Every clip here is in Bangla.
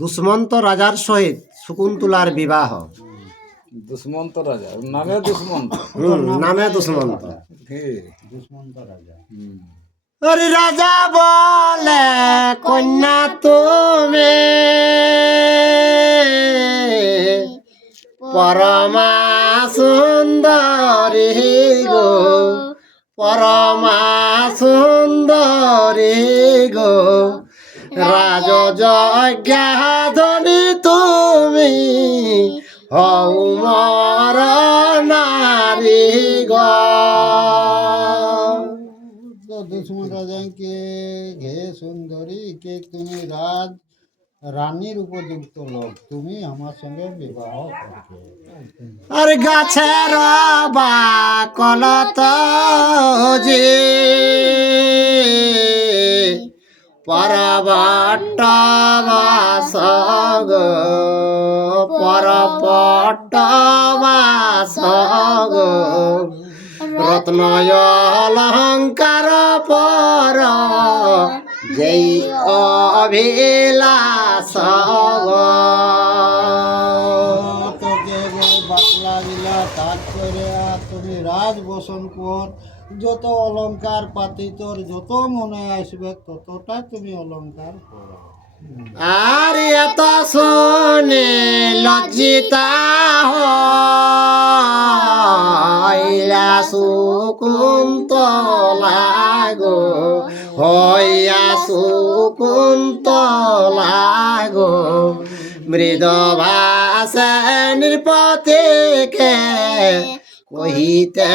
দুষ্মন্ত রাজার সহিত শকুন্তলার বিবাহ। দুষ্মন্ত রাজা নামে দুষ্মন্ত। নামে দুষ্মন্ত। দুষ্মন্ত রাজা। আরে রাজা বলে কন্যা তুমি পরমা সুন্দরী গো, পরমা সুন্দরী গো, রাজযজ্ঞাধনী তুমি হও মর নারী গো। তো দুষ্মন্ত রাজাকে ঘে সুন্দরী কে তুমি রানীর উপযুক্ত লোক, তুমি আমার সঙ্গে বিবাহ করবে। আর গাছের বাকলত যে পরবট বাস গো, পরপট বাস গো, রত্ন অলঙ্কার পর যেই অভিলাষ গো। তোকে বাতলা দিলা তাজ করে তুমি রাজ বসন কর, যত অলংকার পাতি তোর যত মনে আসবে ততটা তুমি অলংকার করো। আর এত শুনে লজ্জিতা হইলা শকুন্তলা গো, হইয়া শকুন্তলা গো, মৃদ ভাষে নৃপতিকে কহিতে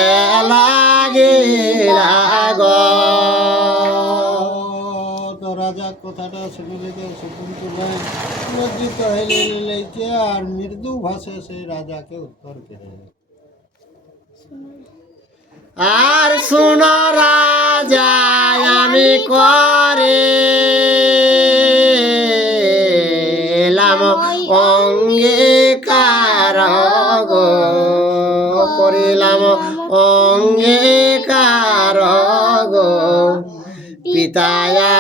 লাগিলা গো। তো রাজা কথাটা শুনলে শকুন্তলা লজ্জিত হইলে লেছে আর মৃদু ভাষে সে রাজাকে উত্তর করে। আর শুন রাজা আমি করিলাম অঙ্গীকার গো, করিলাম অঙ্গীকার গো, পিতায়া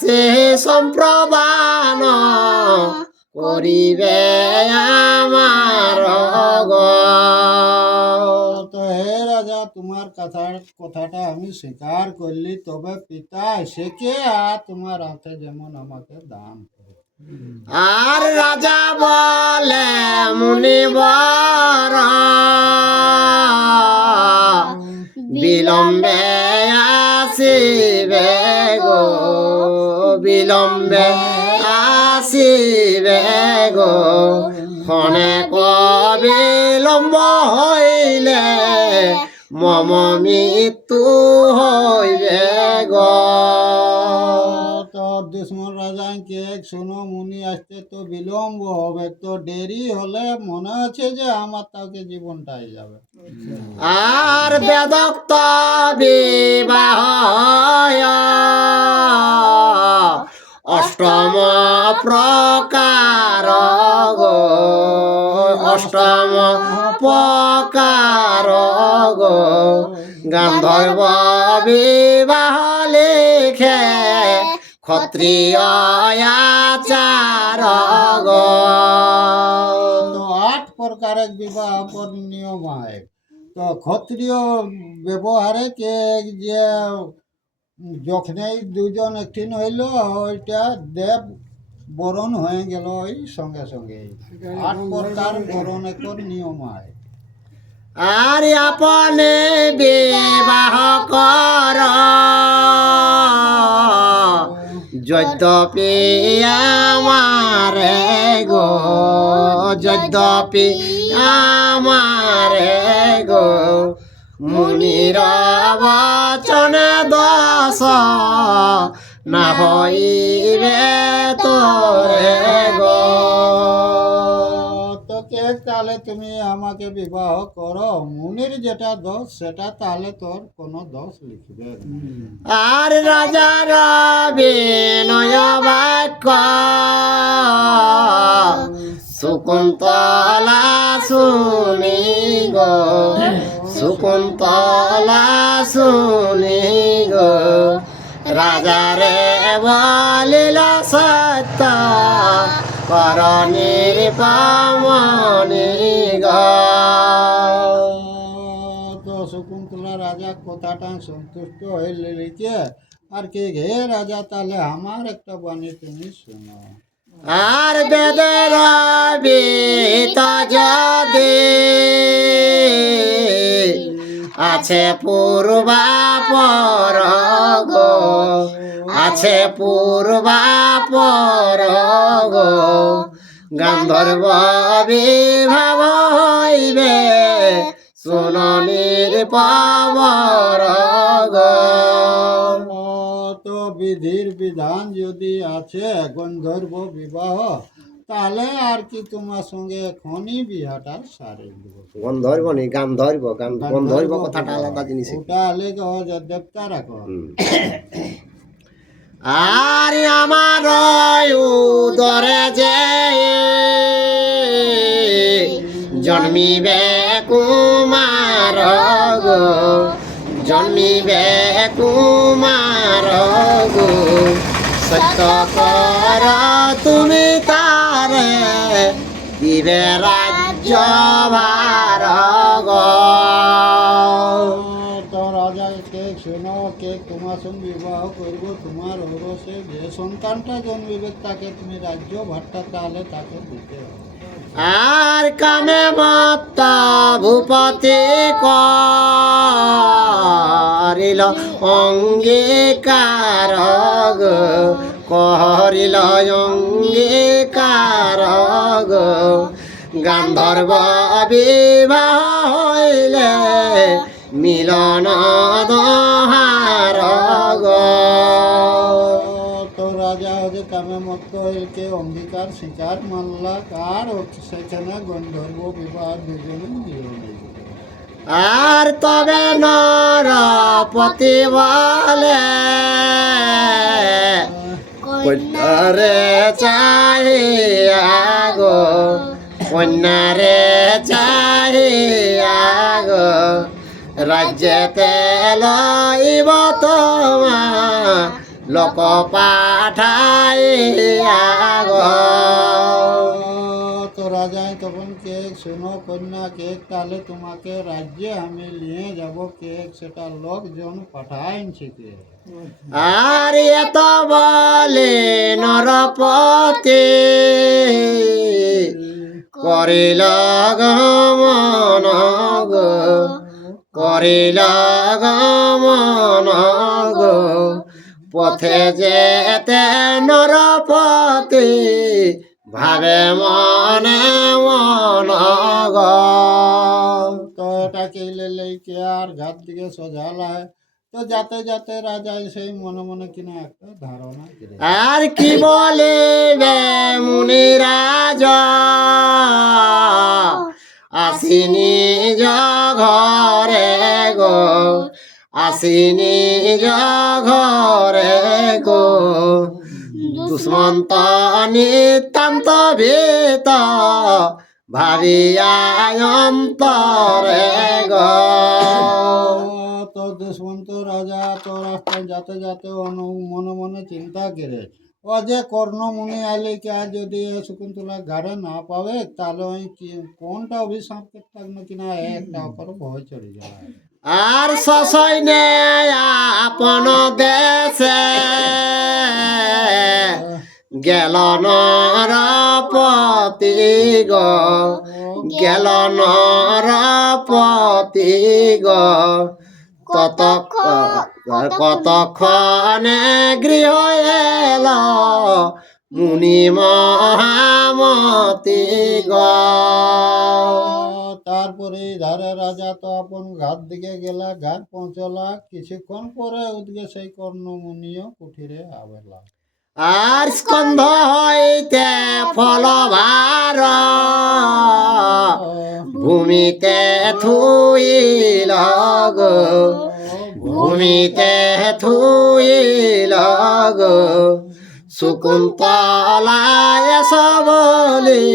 সে সম্প্রদান করিবে আমার গো। তো হে রাজা তোমার কথাটা আমি স্বীকার করলি, তবে পিতা এসেকে আর তোমার হাতে যেমন আমাকে দান করে। আর রাজা বলে মুনিবর বিলম্বে আসিবে গো, বিলম্বে আসিবে গো, ক্ষণেক বিলম্ব হইলে মম মৃত্যু হইবে গো। তো দুশ্মন রাজাকে শোনো মুনি আসতে তো বিলম্ব হবে, তো দেরি হলে মনে হচ্ছে যে আমার তাকে জীবনটাই যাবে। আর বেদক্ত বিবাহ অষ্টম প্রকার গো, অষ্টম প্রকার গো, গান্ধর্ব বিবাহ লিখে ক্ষত্রিয় আচার গো। তো 8 প্রকারের বিবাহ নিয়ম হয়। তো ক্ষত্রিয় ব্যবহারে কে যে যখনই দুজন একঠিন হইল ওইটা দেব বরণ হয়ে গেল ওই সঙ্গে সঙ্গে। 8 প্রকার বরণ একর নিয়ম হয়। আর আপনে বিবাহ কর যদ্যপি আমারে গো, যদ্যপি আমারে গো, মুনির বচন দোষ না হইবে তোরে গো। তোকে তাহলে তুমি আমাকে বিবাহ করো, মুনির যেটা দোষ সেটা তাহলে তোর কোনো দোষ লিখবে না। আর রাজার বিনয় বাক্য শকুন্তলা শুনি গো, শকুন্তলা শুনি গো, রাজারে বলিল সত্য করণীর পামনি গো। তো শকুন্তলা রাজা কথাটা সন্তুষ্ট হইলে লিখে আর কে হে রাজা, তাহলে আমার একটা বাণী তুমি শোনো। আর বেদের বিহিত যদি আছে পূর্বাপর গো, আছে পূর্বাপর গো, গান্ধর্ব বিভাব হইবে শুননির পাবর গো। তো বিধির বিধান যদি আছে গন্ধর্ব বিবাহ, তাহলে আর কি তোমার সঙ্গে এখনই বিহাটা সারি দেব। গন্ধর্ব নেই, গান্ধর্ব। গন্ধর্ব কথাটা আলাদা জিনিস। ওটা হলে দেবতা রাখো। আর আমার উদরে যে জন্মিবে কুমার গো, জন্মিবে কুমার গো, সত্য কর তুমি তারে দিবে রাজ্য ভার গো। তো রাজা কে শোনো, কে তোমার সঙ্গে বিবাহ করবো, তোমার ঔরসে যে সন্তানটা জন্মিবে তাকে তুমি রাজ্য ভাট্টা তাহলে তাকে দিতে হবে। আর কামে মত্ত ভূপতি করিল অঙ্গীকার গো, করিল অঙ্গীকার গো, গান্ধর্ব বিবাহ হইলে মিলন দহার গো। তো রাজা হচ্ছে কামে মত্ত হইকে অঙ্গীকার স্বীকার মানলা, আর সেখানে গন্ধর্ব বিবাহ দুজনে মিলন হইল। আর তবে নরপতি বলে কন্যারে চাহিয়া গো, কন্যারে চাহিয়া গো, রাজ্যেতে লইব তোমা লোক পাঠাইয়া গো। তো রাজাই তখন কে শোনো কন্যা, কে তাহলে তোমাকে রাজ্যে আমি নিয়ে যাব, কে সেটা লোকজন পাঠাইছি কে। আর এত বলে নরপতি করিল গমন গো, করিল গমন গো, পথে যেতে নরপতি ভাবে মনে মন গো। তো এটা কেলে লেকে আর ঘাট দিকে সোজালায়। তো যাতে যাতে রাজা সেই মনে মনে কিনা একটা ধারণা করে। আর কি বলিবে মুনিরাজ আসিনি ঘরে গো, আসিনি ঘরে গো, দুষ্মন্ত নিতান্ত ভীত ভাবিয়া অন্তরে গো। তো দুষ্মন্ত রাজা তো রাস্তায় যাতে যাতে মনে মনে চিন্তা করে, ও যে কর্ণমুনি আইলে কি আর যদি শকুন্তলা গাড়ে না পাবে, তাহলে ওই কি কোনটা অভিশাপ থাকবে কিনা একটা ওপর ভয় চলে যায়। আর সসৈনে আপন দেশে গেল নরপতি গো, গেল নরপতি গো, কতক্ষণে গৃহ এল মুনি মহামতি গো। তারপরে ধারে রাজা তো আপন ঘাট দিকে গেলা, ঘাট পৌঁছলা, কিছুক্ষণ পরে উঠবে সেই কর্ণমুনিও কুঠিরে আবেলা। আর স্কন্ধ হইতে ফলভার ভূমিতে থুইল গো, ভূমিতে থুইল গো, শকুন্তলা এস বলি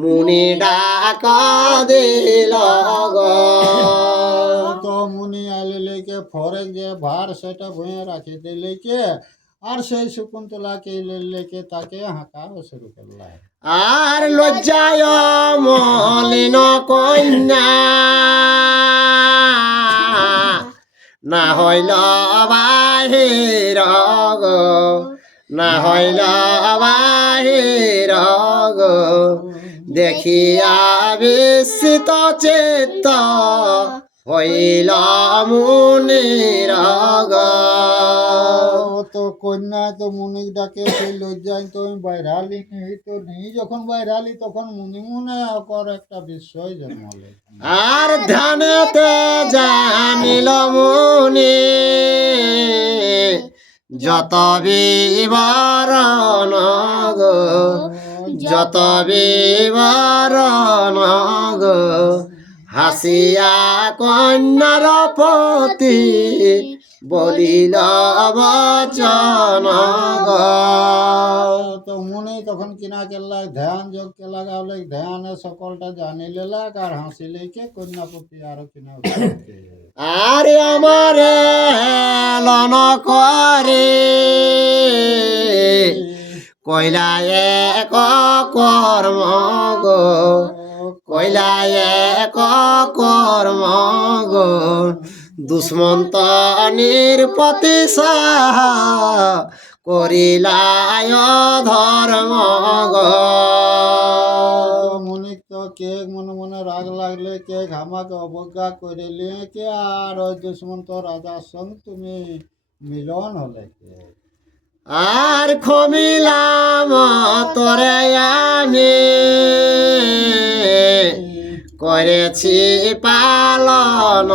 মুনি ডাক দিল গো। তো মুনি আইলে লেকে ফরে যে ভার সেটা ভুঁয়ে রাখি দিলে কে, আর সেই শকুন্তলাকে লেকে তাকে হাঁকা শুরু করলা। আর লজ্জায় মলিন কন্যা না হইল বাহির গো, না হইল বাহির গো, দেখিয়া বিস্মিত চিত্ত হইল মুনির গো। তো কন্যা তো মুনিক ডাকে, সেই লজ্জায় তো আমি বাইরালি নেই, তো নেই যখন বাইরালি তখন মুনি মনে কর একটা বিস্ময় জন্মালে। আর ধ্যানেতে জানিল মুনি যত বিবরণ গো, যত বিবরণ গো, হাসিয়া কন্যার পতি বলিল বচন গো। তো মুনি তখন কিনা কেল্লায় ধ্যান যোগ কে লাগালে, ধ্যানে সকলটা জানি লেলাক আর হাসি লেকে কন্যাপতি আরো কিনা আর আমারে লন করে কইলা এক কর্ম গো, কইলা এক কর্ম গো, দুষ্মন্ত নির্পতি সাহা করিলায় ধর্ম গো। মুনিক তো কে মনে মনে রাগ লাগলে, কে আমাকে অবজ্ঞা করিলে, কে আর ওই দুষ্মন্ত রাজার সঙ্গে তুমি মিলন হলে কে। আর খমিলাম তোরে আমি করেছি পালন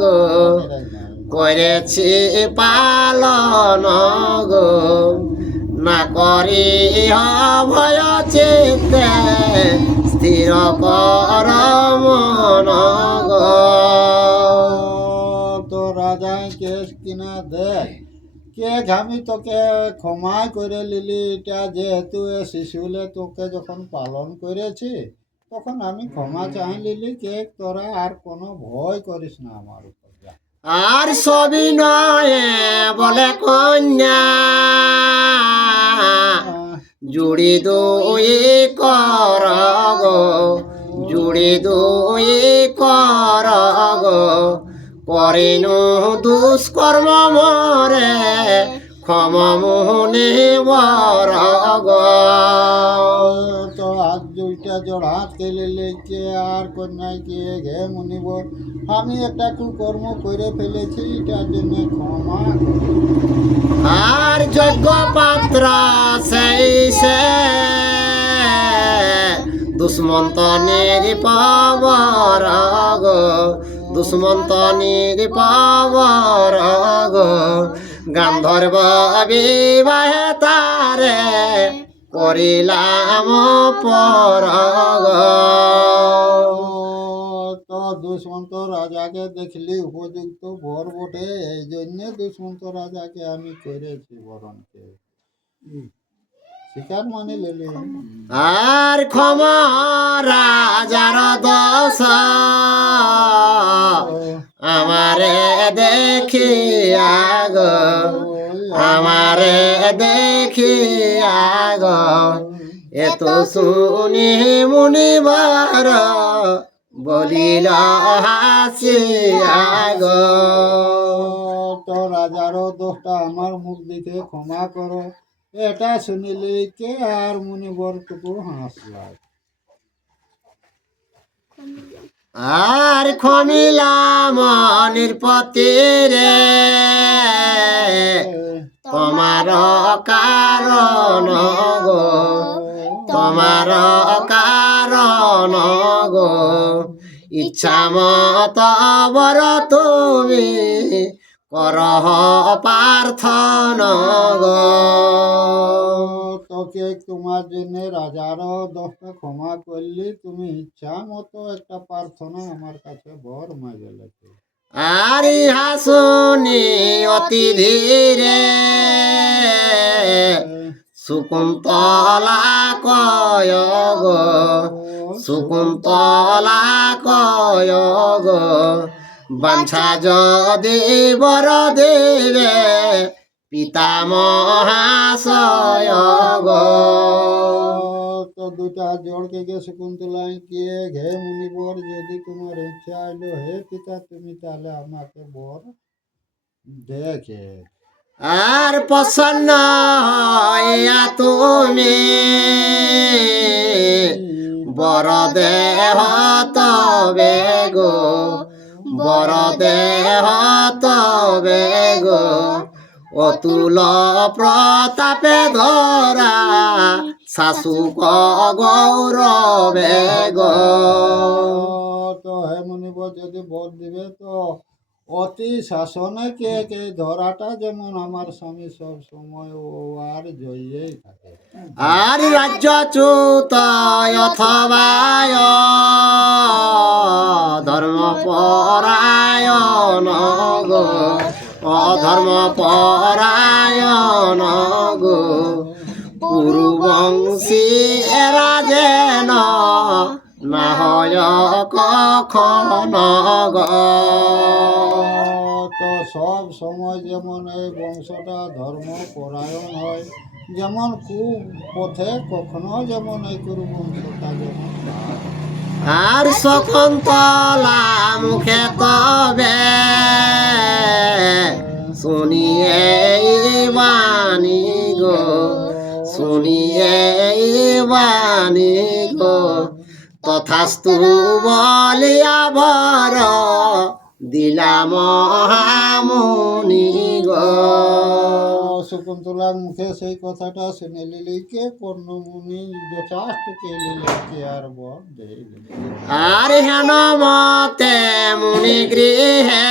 গো, করেছি পালন গো, না করি ভয় চিত্তে স্থির কর মন গো। তো রাজাই কেস কিনা দেখ, কে আমি তোকে ক্ষমা করে লিলি, এটা যেহেতু এ শিশুলে তোকে যখন পালন করেছি তখন আমি ক্ষমা চাই লিলি, কে তোরা আর কোনো ভয় করিস না আমার উপর। যা। আর সবই নয় বলে কন্যা জুড়ি দুই কর গো, জুড়ি দুই কর গো, করিনু দুষ্কর্ম মরে ক্ষম মুনি বর গো। তো হাত দুইটা জোড় হাত খেলে লেগে আর কন্যায় গিয়ে ঘে মুনিব, আমি একটা কুকর্ম করে ফেলেছি, এটার জন্য ক্ষমা করো। আর যোগ্য পাত্র সেই সে দুষ্মন্ত নিরিপবর গো, দুষ্মন্ত নিরিপবর গো, গান্ধর্ব বিবাহে তারে করিলাম পর গো। তো দুষ্মন্ত রাজাকে দেখলি উপযুক্ত বর বটে, এই জন্য দুষ্মন্ত রাজাকে আমি করেছি বরণকে, শিকার মানে লেলে। আর ক্ষমা রাজার দশ আমারে দেখিয়া গো, আমারে দেখিয়া গো, এত শুনি মুনিবার বলিল হাসিয়া গো। তো রাজারও দোষটা আমার মুখ দিকে ক্ষমা করো, এটা শুনিলি কে আর মুনিবরটুকু হাসলাম। আর ক্ষমিলাম নির্পতি রে তোমার কারণ গো, তোমার কারণ গো, ইচ্ছা মত বর তুমি করহ প্রার্থন গো। তোকে তোমার জন্য রাজারও দোষটা ক্ষমা করলি, তুমি ইচ্ছা মতো একটা প্রার্থনা আমার কাছে বর মাগে লেখে। আর ইহা শুনি অতি ধীরে শকুন্তলা কয় গো, শকুন্তলা কয় গো, বাঞ্ছা যদি বর দেবে পিতা মহাশয় গো। তো দুটা জোড়কে গে শকুন্তলায় গিয়ে ঘে মুনিবর, যদি তোমার ইচ্ছা হইলো হে পিতা, তুমি তাহলে আমাকে বর দেখে। আর প্রসন্ন হইয়া তুমি বর দেহ তবে গো, বর দেহ তবে গো। অতুল প্রতাপে ধরা শাশুক গৌরবে গো। তো হে মুনিবর যদি বর দিবে তো অতি শাসনে কে কে ধরাটা, যেমন আমার স্বামী সব সময় ও আর জয়েই থাকে। আর রাজ্যচ্যুত অথবা ধর্মপরায়ণ গো, অধর্মপরায়ণ গো। পুরুবংশী এরা যেন না হয় কখন গো। তো সব সময় যেমন এই বংশটা ধর্ম পরায়ণ হয়, যেমন খুব পথে কখনো যেমন এই কুরু বংশটা যেমন না হয়। আর শকুন্তলা মুখে তবে শুনিয়ে বাণী গো, শুনিয়ে বাণী গো। তথাস্তু বলিয়া বর দিলা মহামুনি গো। শকুন্তলার মুখে সেই কথাটা শুনে লিলিকে কর্ণমুনি যথার্থ কে লিলিকে আর বর দিয়ে দিল। আর হেন মতে মুনি গৃহে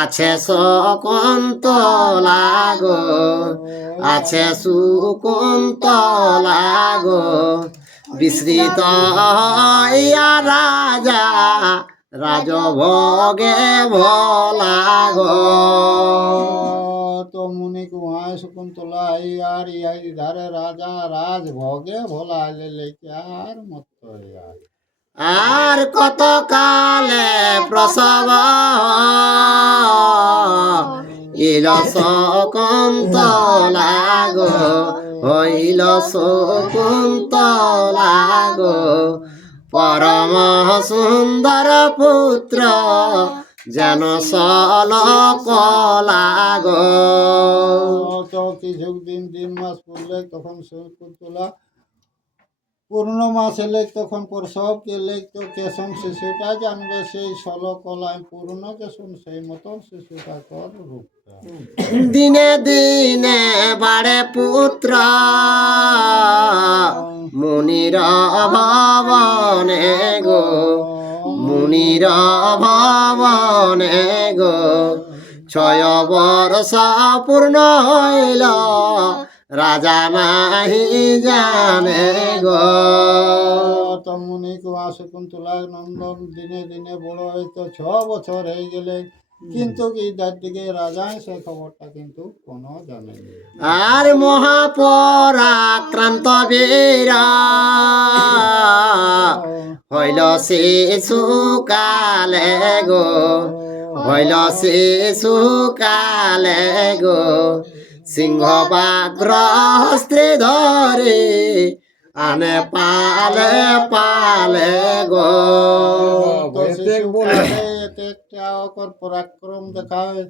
আছে শকুন্তলা গো, আছে শকুন্তলা গো। বিস্মৃত হইয়া রাজা রাজভোগে ভোলা গো। তো মুনি কুমায় শকুন্তলা আর ধারে রাজা রাজভোগে ভোলা লেকে আর মত আর কত কালে প্রসব ইল শকুন্তলা গো, হইল শকুন্তলা গো। পরম সুন্দর পুত্র যেন সলকলা গো। তো কিছু দিন 3 মাস পড়লে তখন শকুন্তলা পূর্ণ মাস এলে তখন প্রসব কেলে, তো কেসন শিশুটা জানবে সেই সলকলায় পূর্ণ কেসন সেই মতন শিশুটা কর রূপটা। দিনে দিনে বাড়ে পুত্র মুনির ভবনে গো, মুনির ভবনে গো। 6 বর্ষ পূর্ণ হইল রাজা নাহি জানে গো। তো মুনি কুমার শকুন্তলা নন্দন দিনে দিনে বড় হয়তো 6 বছর হয়ে গেলে, কিন্তু কি যার দিকে রাজায় সে খবরটা কিন্তু কোনো জানেনি। আর মহাপরাক্রান্ত বীর হইল শিশু কালে গো, হইল শিশু কালে গো। সিংহ বাঘ্র স্ত্রী ধরে আনে পালে পালে গো। তো শিশু কালে এতে একটা ওকর পরাক্রম দেখা হয়,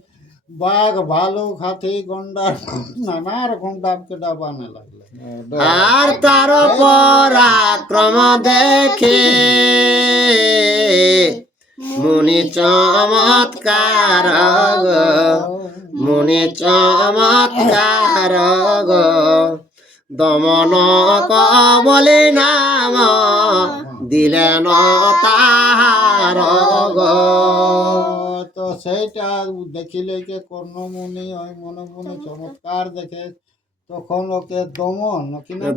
বাঘ ভালুক হাতি গন্ডার নানা রকম ডাবকে ডাবানে লাগলো। আর তার পরাক্রম দেখে মুনি চমৎকার গো, মুনি চমৎকার গো। দমন কবলে নাম দিলেন তাহার গো। তো সেইটা দেখিলে কে কর্ণমুনি ওই মনে মনে চমৎকার দেখে, তখন ওকে দমন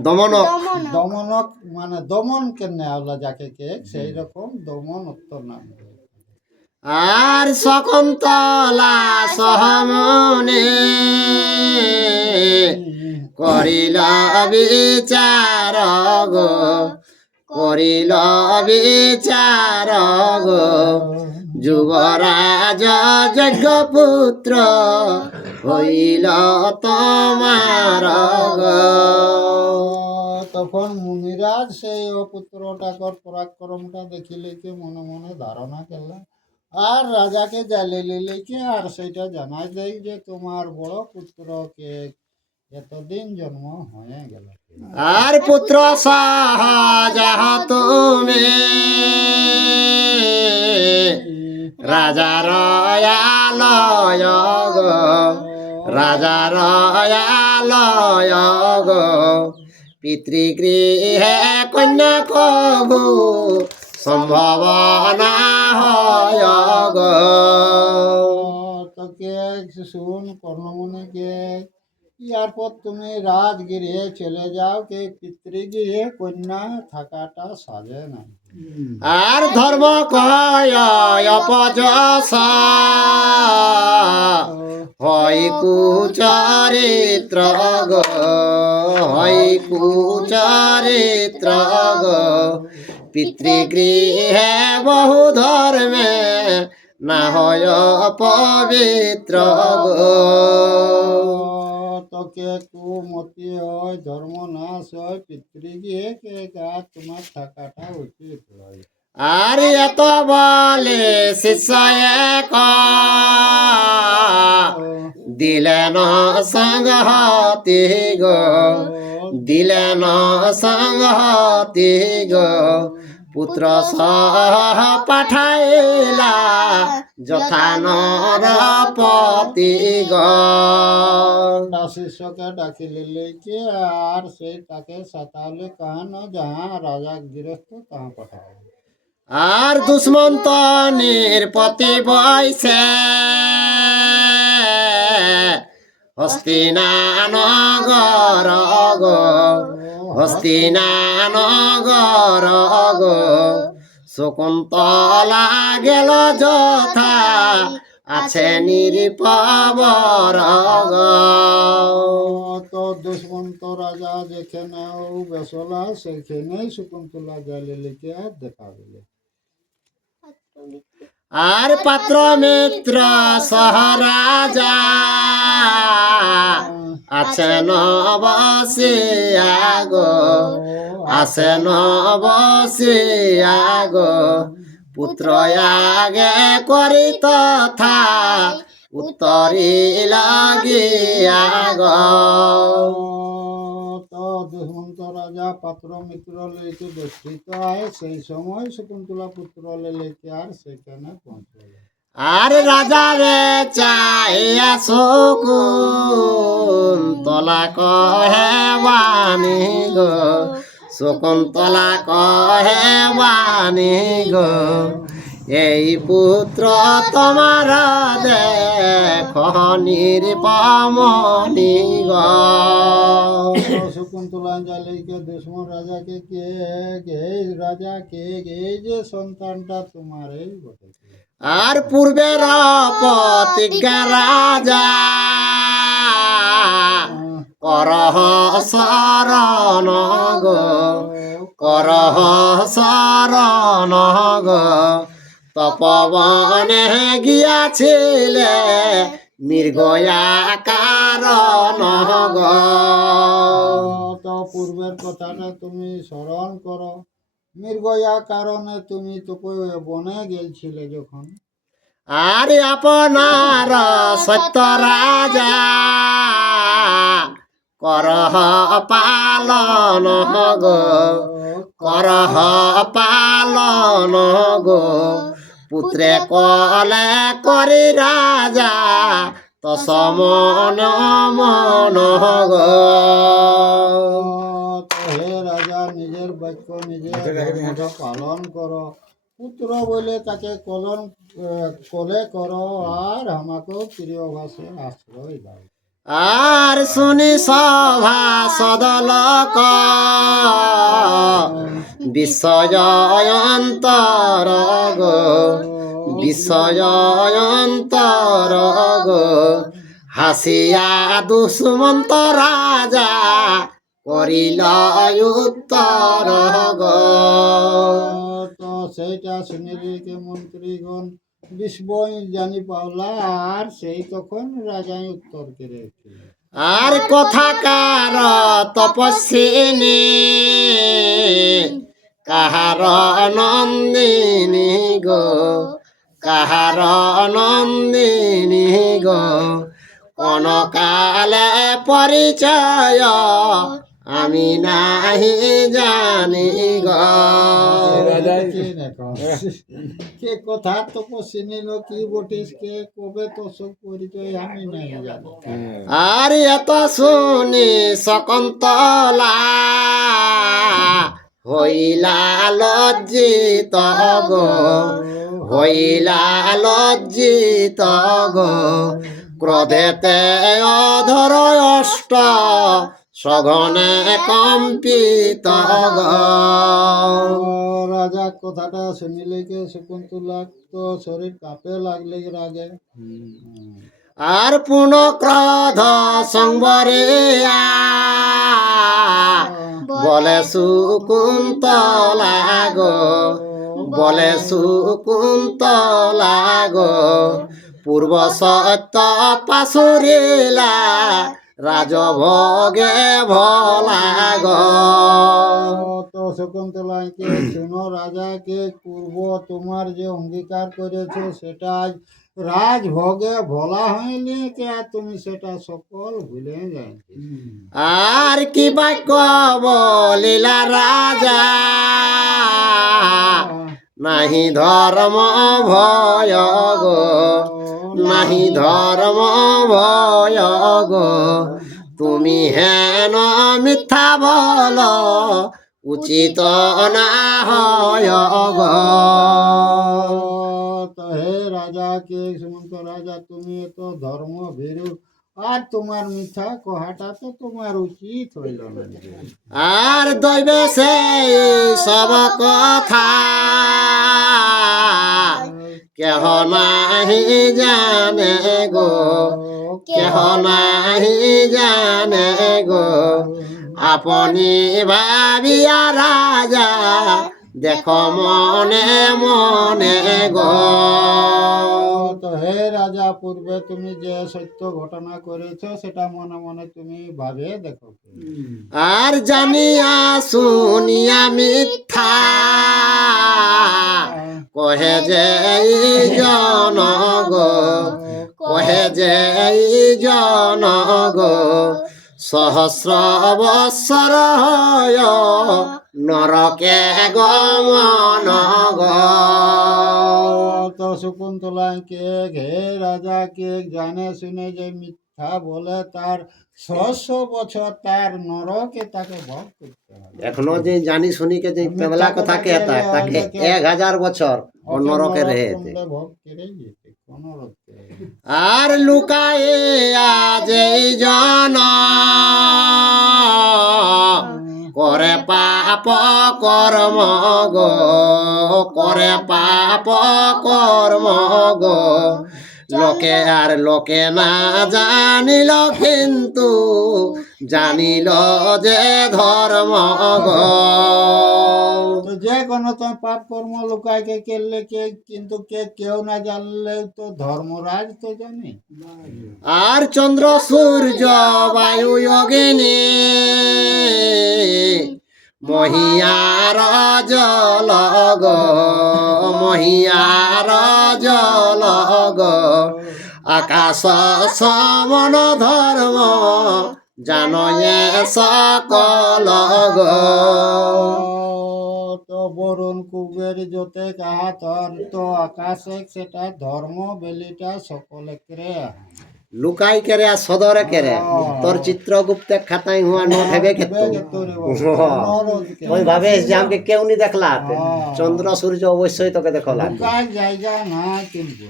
দমনক দমনক মানে দমন কেনে আওলা যাকে কে সেই রকম দমন উত্তর নাম। আর শকুন্তলা সহমনে করিল বিচার গো, করিল বিচার গো। যুবরাজ যজ্ঞ পুত্র হইল তোমার গো। তখন মুনিরাজ সেই অপুত্রটাকর পরাক্রমটা দেখিলে কি মনে মনে ধারণা করলে, আর রাজাকে জ্বালিয়ে লিখে আর সেইটা জানাই দেয় যে তোমার বড় পুত্রকে এতদিন জন্ম হয়ে গেল। আর পুত্র সহজাহ তুমি রাজার আলয় গো, রাজার আলয় গো, পিতৃগৃহে কন্যা কভু সম্ভাবনা হয় গো। তোকে শুন কর্ণমুনিকে, ইয়ারপর তুমি রাজগৃহে চলে যাও, কে পিতৃগৃহে কন্যা থাকাটা সাজে না। আর ধর্ম কয় অপযশ হয় কুচরিত্র গো, হয় কুচরিত্র গো, পিতৃগৃহে বহু ধর্মে না হয় পবিত্র গো। তোকে কুমতি হয়, ধর্ম নাশ হয়, পিতৃগৃহে কে কাজ তোমার থাকাটা উচিত নয়। আর এত বলে শিষ্য এক দিলেন সংহতি গো, দিলেন সংহতি গো, পুত্র সহ পাঠাইলা যথা নরপতি গো। শিষ্যকে ডাকিলে লেকে আর সেই তাকে সাতালে কাহানো যাহা রাজা গৃহস্থ তাহা পাঠাও। আর দুষ্মন্ত নিরপতি বৈশে হস্তিনানগর গো, হস্তিনানগর গো, শকুন্তলা গেল যথা আছে নিরপবর গো। তো দুষ্মন্ত রাজা যেখানে বেসলা সেখানেই শকুন্তলা জ্বালিলিকে আর দেখা দিলে। আর পাত্র মিত্র সহরাজা আছেন বসিয়া গো, আছেন বসিয়া গো, পুত্র আগে করি তথা উত্তরি লাগিয়া গো। তো দুষ্মন্ত রাজা পাত্র মিত্র লেকে বেষ্টিত হয়, সেই সময় শকুন্তলা পুত্র লেকে আর সেখানে পৌঁছল। আর রাজা রে চাইয়া শকুন্তলা কহে বাণী গো, শকুন্তলা কহে বাণী গো, এই পুত্র তোমার দেখ নিরপমণি গো। শকুন্তলা জালিকে দুশ্মন রাজাকে কে গে রাজা কে গে যে সন্তানটা তোমার এই বটে। আর পূর্বের প্রতিজ্ঞা রাজা করহ শরণ গো, করহ শরণ গো, তপবনে গিয়াছিলে মৃগয়া কারণ গো। তো পূর্বের কথাটা তুমি স্মরণ করো, মৃগয়া কারণে তুমি তো বনে গেছিলে যখন। আর আপনার সত্য রাজা করহ পালন গো, করহ পালন গো, পুত্রে কলে করি রাজা তো সমন মন গো। তো হে রাজা নিজের বাক্য নিজের ধর্মটা পালন করো, পুত্র বলে তাকে কোলে করো, আর আমাকেও প্রিয় ভাষে আশ্রয় দাও। আর শুনি সভা সদলক বিস্ময় অন্তর গো, বিস্ময় অন্তর গো, হাসিয়া দুষ্মন্ত রাজা করিল উত্তর গো। তো সেইটা শুনিলে কে মন্ত্রীগণ বিস্ময় জানি পাওলা, আর সেই তখন রাজাই উত্তর করেছিল। আর কথাকার তপস্বিনী কাহার নন্দিনী গো, কাহার নন্দিনী গো, কোন কালে পরিচয় আমি নাহি জানি গো। রাজাই কি দেখো, কে কথা তপস্বিনী নো কি বটিস, কে কবে তো সব পরিচয় আমি নাই জানি। আর এত শুনি শকুন্তলা হইলা লজ্জিত গো, হইলা লজ্জিত গো, ক্রোধেতে অধর অষ্ট সঘনে কম্পিত গো। রাজা কথাটা শুনিলে কে শকুন্তলা তো শরীর কাঁপে লাগলে রাগে। আর পুনঃ ক্রোধ সংবরিয়া বলে শকুন্তলা গো, বলে শকুন্তলা গো, পূর্ব সত্য পাশুরিলা রাজভোগে ভোলা গো। তো শকুন্তলাকে শুনো রাজাকে, পূর্ব তোমার যে অঙ্গীকার করেছো সেটা আজ রাজভোগে ভোলা হয়নি কে, তুমি সেটা সকল ভুলে যাই। আর কি বাক্য বলিলা রাজা, নাহি ধর্ম ভয় গো, নাহি ধর্ম ভয় গো, তুমি হেন মিথ্যা বল উচিত না হয় গো। তো হে রাজা কে সুমন্ত রাজা, তুমি তো ধর্ম ভীরু, আর তোমার মিথ্যা কহাটা তো তোমার উচিত হইল না। আর দৈবে সেই সব কথা কেহ নাহি জানে গো, কেহ নাহি জানে গো, আপনি ভাবিয়া রাজা দেখো মনে মনে গো। তো হে রাজা, পূর্বে তুমি যে সত্য ঘটনা করেছো সেটা মনে মনে তুমি ভাবে দেখো। আর জানিয়া শুনিয়া মিথ্যা কহে যে এই জন গো, কহে যে এই জন গো, সহস্র বৎসর হয় নরকে গমন গো। তো শকুন্তলা কে হে রাজা কে জানে শুনে যে মিথ্যা বলে, তার 600 বছর তার নরকে তাকে ভোগ করতে হবে। এখনো যে জানি শুনিকে যে পেবলা কথা কেতা তাকে 1000 বছর ও নরকে রেহেতে। ভোগ করে যেতে কোন রক্ষে। আর লুকায়ে আজ এই জন করে পাপ কর্ম গো, করে পাপ কর্ম গো, লোকে আর লোকে না জানিল কিন্তু জানিল যে ধর্ম গো। তো যে কোনো তো পাপ কর্ম লুকাইকে করলে কে, কিন্তু কে কেউ না জানলে তো ধর্মরাজ তো জানে। আর চন্দ্র সূর্য বায়ু যোগিনী মহিয়ার জল গো, মহিয়ার জল গো, আকাশ সমন ধর্ম জানয়ে সকল গো। তো বরুণ কুবের যতে কাহা তোর তো আকাশে সেটা ধর্ম বেলিটা সকলে করে। লুকাই কেরে আর সদরে কেরে তোর চিত্রগুপ্তে খাতাই হুয়া নোট হেবে খেতো ওই ভাবে যে আমাকে কেউ নি দেখলা, চন্দ্র সূর্য অবশ্যই তোকে দেখলা। লুকার জায়গা না কিন্তু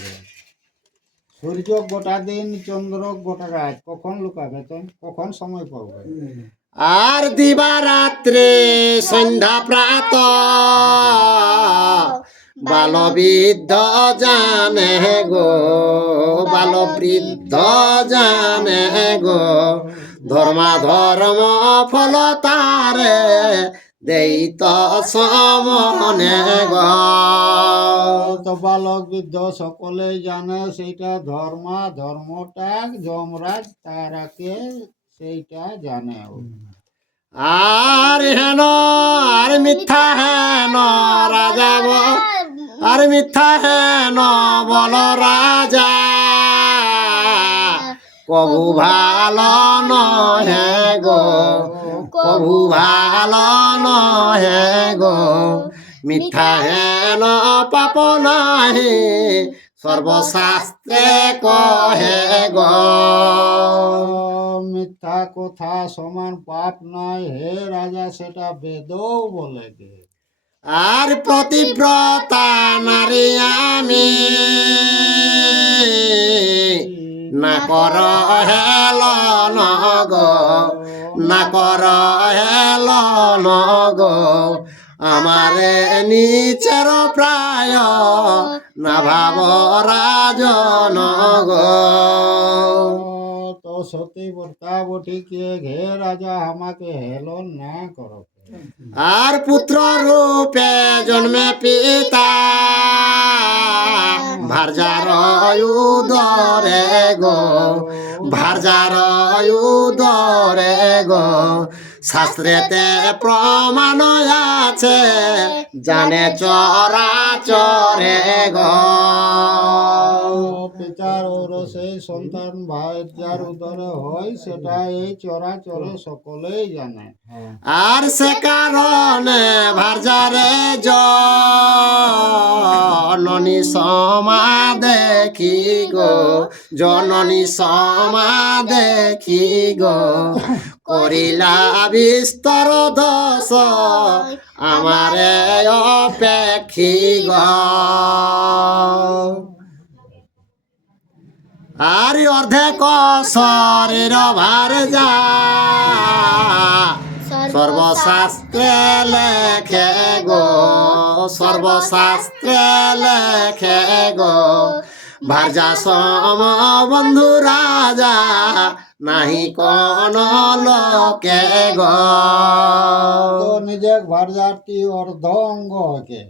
সূর্য গোটা দিন, চন্দ্র গোটা রাত, কখন লুকাবে তো, কখন সময় পাবে। আর দিবারাত্রে সন্ধ্যা প্রাত বালবৃদ্ধ জানে গো, বালবৃদ্ধ জানে গো, ধর্মা ধর্ম ফল তারে দেই তো সমনে গো। তো বালক বৃদ্ধ সকলেই জানে সেইটা ধর্মটা যমরাজ তারাকে সেইটা জানে। আর হেন আর মিথ্যা হেন রাজা আর মিথ্যা হেন বল রাজা, কভু ভালো নহে গো, কভু ভালো নহে গো, মিথ্যা হেন পাপ নাহি সর্বশাস্ত্রে কহে গো। মিথ্যা কথা সমান পাপ নয় হে রাজা, সেটা বেদও বলে গে। আর প্রতিব্রতা নারী আমি না কর হেল নগ, না কর হেল নগ, আমারে নিচের প্রায় না ভাব রাজন গো। তো সতী বর্তা বটিকে ঘে রাজা আমাকে হেলন না করো। আর পুত্র রূপে জন্মে পিতা ভার্যার উদরে গো, ভার্যার উদরে গো, শাস্ত্রেতে প্রমাণ আছে জানে চরাচরে গো। পিতার ওরসে সন্তান ভাইজার উদরে হয়, সেটা এই চরাচরে সকলেই জানে। আর সে কারণে ভার্যারে জননী সমা দেখি গো, জননী সমা দেখি গো, করিলা বিস্তর দোষ আমারে অপেক্ষি গো। আর অর্ধেক শরীর ভার্যা সর্বশাস্ত্রে লেখে গো, সর্বশাস্ত্রে লেখে গো, ভার্যা সম বন্ধু রাজা নাহি কোন লোকে গো। তো নিজে ভার্যাটি অর্ধঙ্গকে,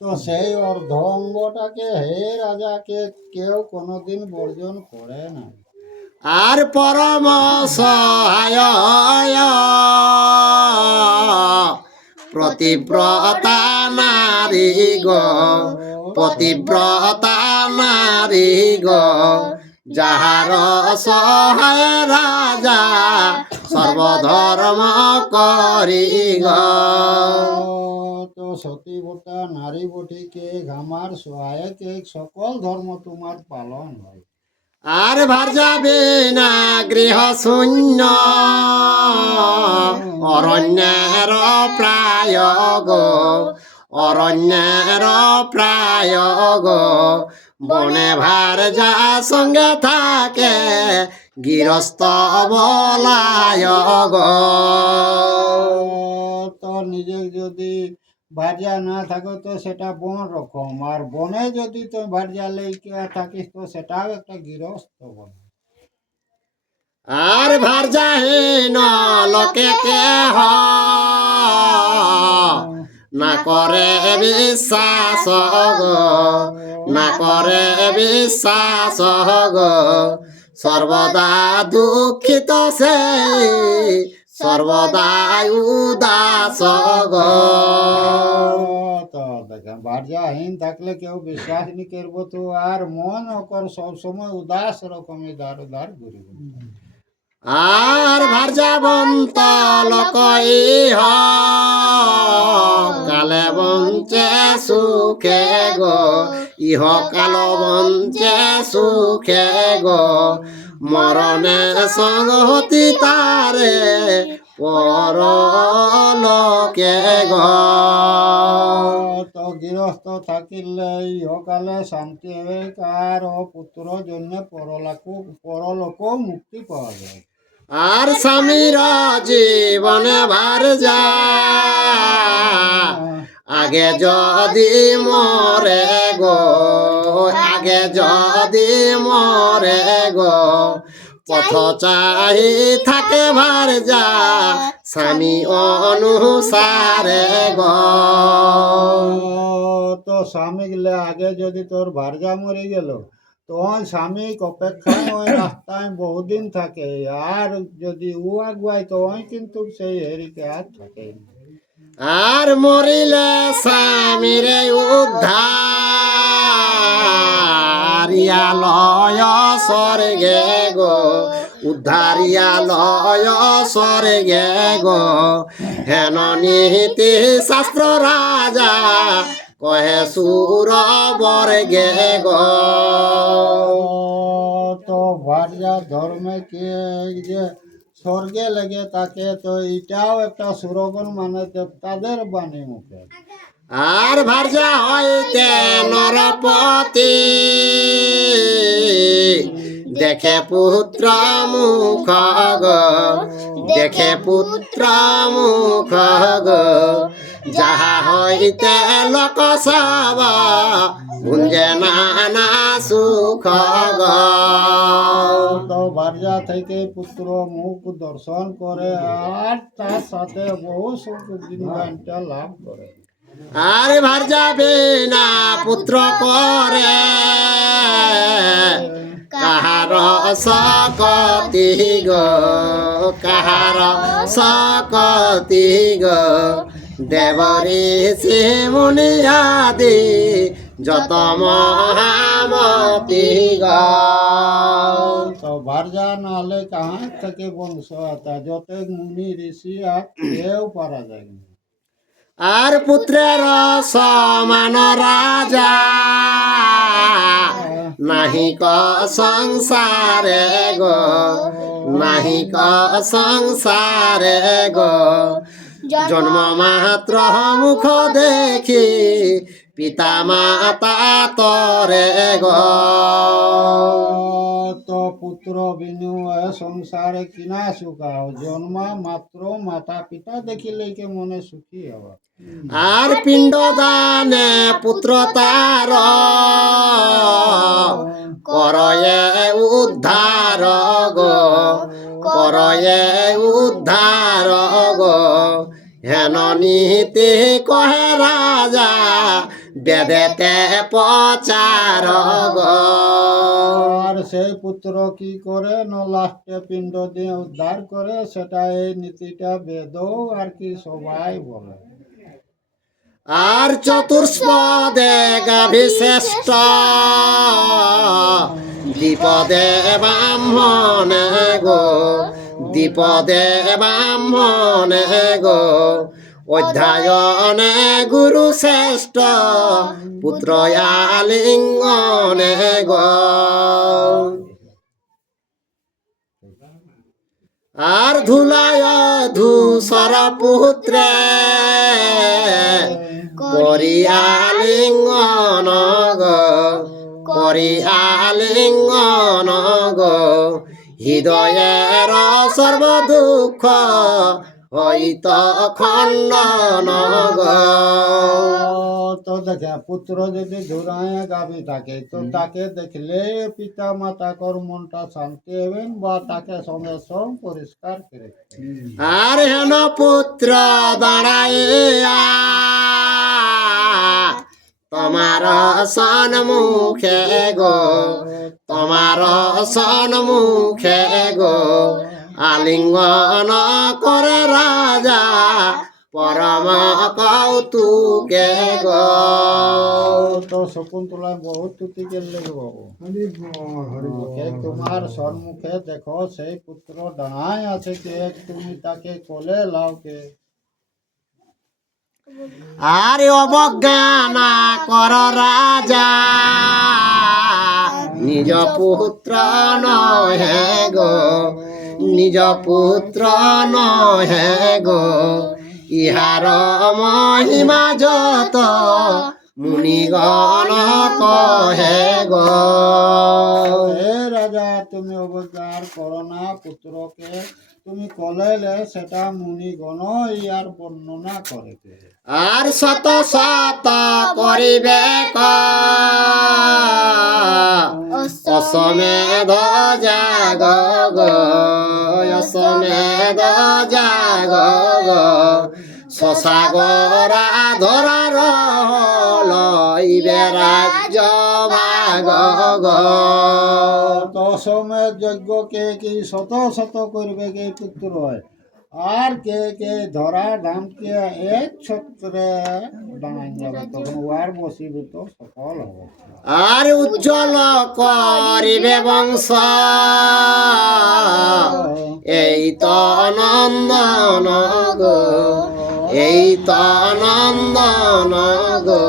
তো সেই অর্ধঙ্গটাকে হে রাজাকে কেউ কোনোদিন বর্জন করে না। আর পরম সহায় প্রতিব্রতা নারী গো, প্রতিব্রতা নারী গো, যাহার সহায় রাজা সর্বধর্ম করি গো। তো সতীবতা নারী বটিকে আমার সহায়কে সকল ধর্ম তোমার পালন হয়। আর ভার্যা বিনা গৃহ শূন্য অরণ্যের প্রায় গো, অরণ্যের প্রায় গো, বনে ভার্যা সঙ্গে থাকে গৃহস্থ বলায় গো। তো নিজে যদি ভার্যা না থাকো তো সেটা বন রকম, আর বনে যদি তুমি ভার্যা লেগে থাকিস তো সেটাও একটা গৃহস্থ বন। আর ভার্যাহীন লোকে কেহ না করে বিশ্বাস গো, না করে বিশ্বাস গো, সর্বদা দুঃখিত সেই সর্বদা উদাস গো। তো দেখেন ভার্যাহীন থাকলে কেউ বিশ্বাস নি করবো তো আর মন ওকর সবসময় উদাস রকম ইধার উধার ঘুরিব। আর ভার্যাবন্ত লোক ইহ কালে বঞ্চে সুখে গো, ইহ কাল বঞ্চে সুখে গো, মরণে সংহতি তারে পরলোকে গো। তো গৃহস্থ থাকিলে ইহকালে শান্তি হবে, আর পুত্র জন্য পরলোক মুক্তি পাওয়া যায়। আর স্বামীর জীবনে ভার্যা আগে যদি মরে গো, আগে যদি মরে গো, পথ চাহি থাকে ভারজা স্বামী অনুসারে গো। তো স্বামী গেলে আগে যদি তোর ভারজা মরে গেল তো ওই স্বামী অপেক্ষায় ওই রাস্তায় বহুদিন থাকে, আর যদি ও আগুয়ায় তো ওই কিন্তু সেই হেরিকে আর থাকে না। আর মরিলে স্বামীর উদ্ধারিয়া লয় স্বর্গে গো, উদ্ধারিয়া লয় স্বর্গে গো। হেন নীতি শাস্ত্র রাজা কহে সুর বর্গে গো। তো ভারজা ধর্মে কে যে স্বর্গে লেগে থাকে, তো এটাও একটা সুরগণ মানে দেবতাদের বাণী মুখে। আর ভার্যা হইতে নরপতি দেখে পুত্র মুখ গো, দেখে পুত্র মুখ গো। যাহা হইতে লোক সব গুঞ্জে নানা সুখ গো। তো ভারজা থেকে পুত্র মুখ দর্শন করে আর তার সাথে বহু সুখ জীবনটা লাভ করে। আর ভার্যা বিনা পুত্র করে কাহার সকতি গো, কাহার সকতি গো। দেবরী মুনি আদি যত মহামতি গো। তো ভারজা নাহলে কাহার থেকে বংশ আতা, যত মুনি ঋষি আর কেউ পারা যায় না। আর পুত্রের সমান রাজা নাহি ক সংসারে গো, নাহি ক সংসারে গো। জন্ম মাত্র মুখ দেখি পিতা মাতা তরে গো। তো পুত্র বিনু এ সংসারে কিনা সুখাও, জন্মা মাত্র মাতা পিতা দেখিলে কে মনে সুখী হব। আর পিণ্ড দানে পুত্র তার করয়ে উদ্ধার গো, করয়ে উদ্ধার গো। হেন নীতি কহে রাজা বেদেতে প্রচার গো। আর সেই পুত্র কি করে ন লাস্টে পিণ্ড দিয়ে উদ্ধার করে, সেটা এই নীতিটা বেদ আর কি সবাই বলে। আর চতুষ্পদে গাভিশ্রেষ্ঠ দ্বিপদে ব্রাহ্মণে গো, দ্বিপদে ব্রাহ্মণে গো। অধ্যায়নে গুরু শ্রেষ্ঠ পুত্র আলিঙ্গনে গো। আর ধুলায় ধূসর পুত্রে করিয়ালিঙ্গন গো, করিয়ালিঙ্গন গো। হৃদয়ের সর্ব দুঃখ হইত খণ্ডন গো। তো দেখে পুত্র যদি ধুরায় গাভী থাকে তো তাকে দেখলে পিতা মাতা কর মনটা শান্তি হবেন বা তাকে সঙ্গে সঙ্গ পরিষ্কার করে। আর হেন পুত্র দাঁড়াইয়া তোমার সন্মুখে গো, তোমার সন্মুখে গো। আলিঙ্গন করে রাজা পরম কৌতুকে গো। তো শকুন্তলায় বহুত তুতি করলে গো বাবু। কে তোমার সম্মুখে দেখো সেই পুত্র দাঁড়ায় আছে, কে তুমি তাকে কোলে লাও কে। আরে অবজ্ঞানা কর রাজা নিজ পুত্র নহে গো, নিজ পুত্র নহে গো। ইহার মহিমা যত মুনিগণ কহে গো। হে রাজা, তুমি অবজ্ঞার করো না পুত্রকে, তুমি কলেলে সেটা মুনিগণ ইয়ার বর্ণনা করে। আর শত শত করিবে অশ্বমেধ জাগ গো, অশ্বমেধ জাগ গো, শশাগরা ধরার লইবে রাজ্য ভাগ গো। দশমের যজ্ঞ কে কি শত শত করবে কে পুত্র হয়, আর কে কে ধরা ধামকে এক ছত্রে দাঁড়াই যাবে, তখন ওয়ার বসীভূত সফল হবে। আর উজ্জ্বল করিবে বংশ এই তো নন্দন গো, এই তো নন্দন গো,